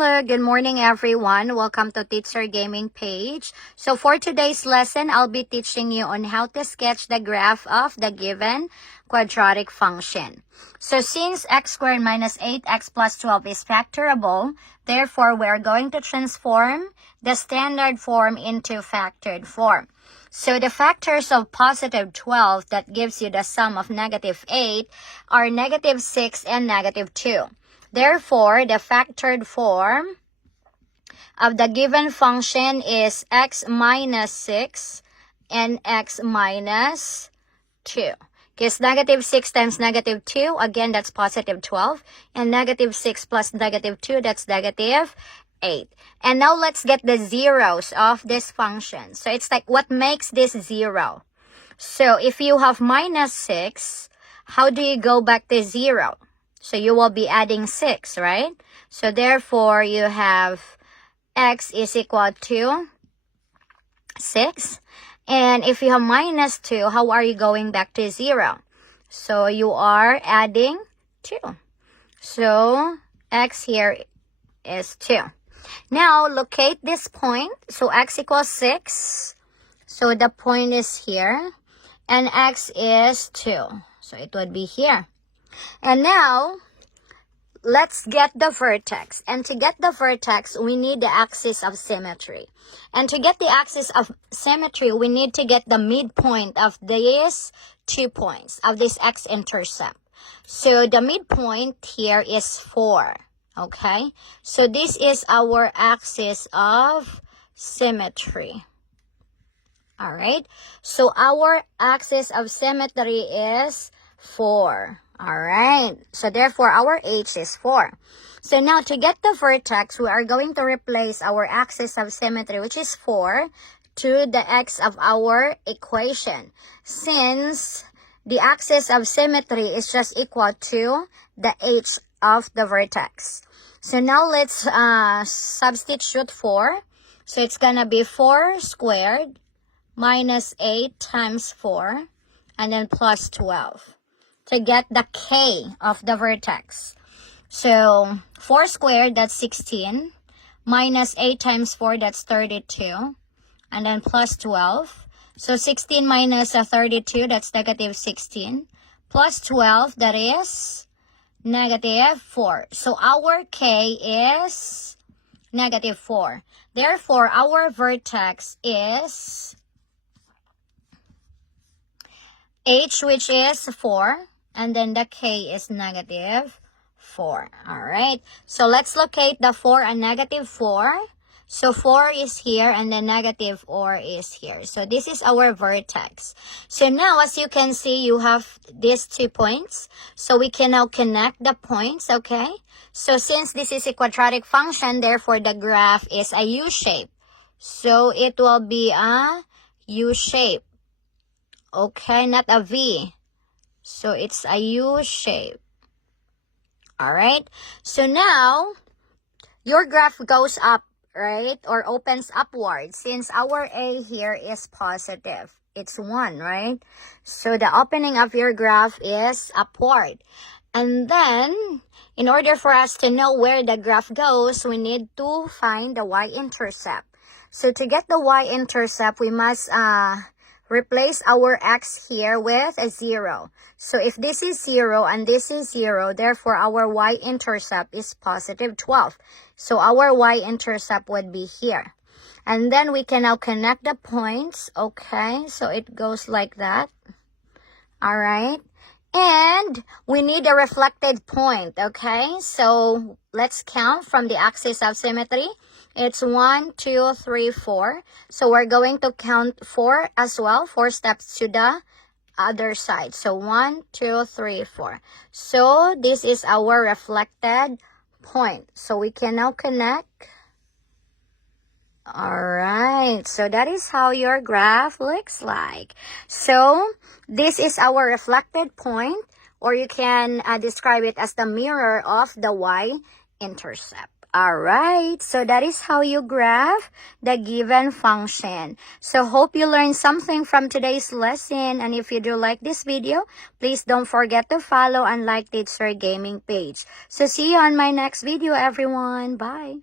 Hello, good morning everyone. Welcome to Teacher Gaming page. So for today's lesson, I'll be teaching you on how to sketch the graph of the given quadratic function. So since x squared minus 8x plus 12 is factorable, therefore we are going to transform the standard form into factored form. So the factors of positive 12 that gives you the sum of negative 8 are negative 6 and negative 2. Therefore, the factored form of the given function is x minus 6 and x minus 2. Because negative 6 times negative 2, again, that's positive 12. And negative 6 plus negative 2, that's negative 8. And now let's get the zeros of this function. So it's like, what makes this 0? So if you have minus 6, how do you go back to 0? So you will be adding 6, right? So therefore, you have x is equal to 6. And if you have minus 2, how are you going back to 0? So you are adding 2. So x here is 2. Now, locate this point. So x equals 6. So the point is here. And x is 2. So it would be here. And now, let's get the vertex. And to get the vertex, we need the axis of symmetry. And to get the axis of symmetry, we need to get the midpoint of these 2 points, of this x-intercept. So the midpoint here is 4. Okay? So this is our axis of symmetry. Alright? So our axis of symmetry is 4. Alright, so therefore our h is 4. So now to get the vertex, we are going to replace our axis of symmetry, which is 4, to the x of our equation. Since the axis of symmetry is just equal to the h of the vertex. So now let's substitute 4. So it's gonna be 4 squared minus 8 times 4, and then plus 12. To get the k of the vertex. So 4 squared, that's 16. Minus 8 times 4, that's 32. And then plus 12. So 16 minus 32, that's negative 16. Plus 12, that is negative 4. So our k is negative 4. Therefore, our vertex is h, which is 4. And then the k is negative 4. Alright. So let's locate the 4 and negative 4. So 4 is here and the negative 4 is here. So this is our vertex. So now as you can see, you have these 2 points. So we can now connect the points, okay? So since this is a quadratic function, therefore the graph is a U-shape. So it will be a U-shape. Okay, not a V. So it's a U shape. Alright. So now, your graph goes up, right? Or opens upward. Since our A here is positive. It's 1, right? So the opening of your graph is upward. And then, in order for us to know where the graph goes, we need to find the y-intercept. So to get the y-intercept, we must replace our x here with a 0. So if this is 0 and this is 0, therefore our y-intercept is positive 12. So our y-intercept would be here. And then we can now connect the points. Okay, so it goes like that. Alright. And we need a reflected point. Okay, so let's count from the axis of symmetry. It's 1, 2, 3, 4. So we're going to count 4 as well. 4 steps to the other side. So 1, 2, 3, 4. So this is our reflected point. So we can now connect. Alright. So that is how your graph looks like. So this is our reflected point. Or you can describe it as the mirror of the y-intercept. Alright, so that is how you graph the given function. So hope you learned something from today's lesson. And if you do like this video, please don't forget to follow and like Teacher Gaming page. So see you on my next video, everyone. Bye.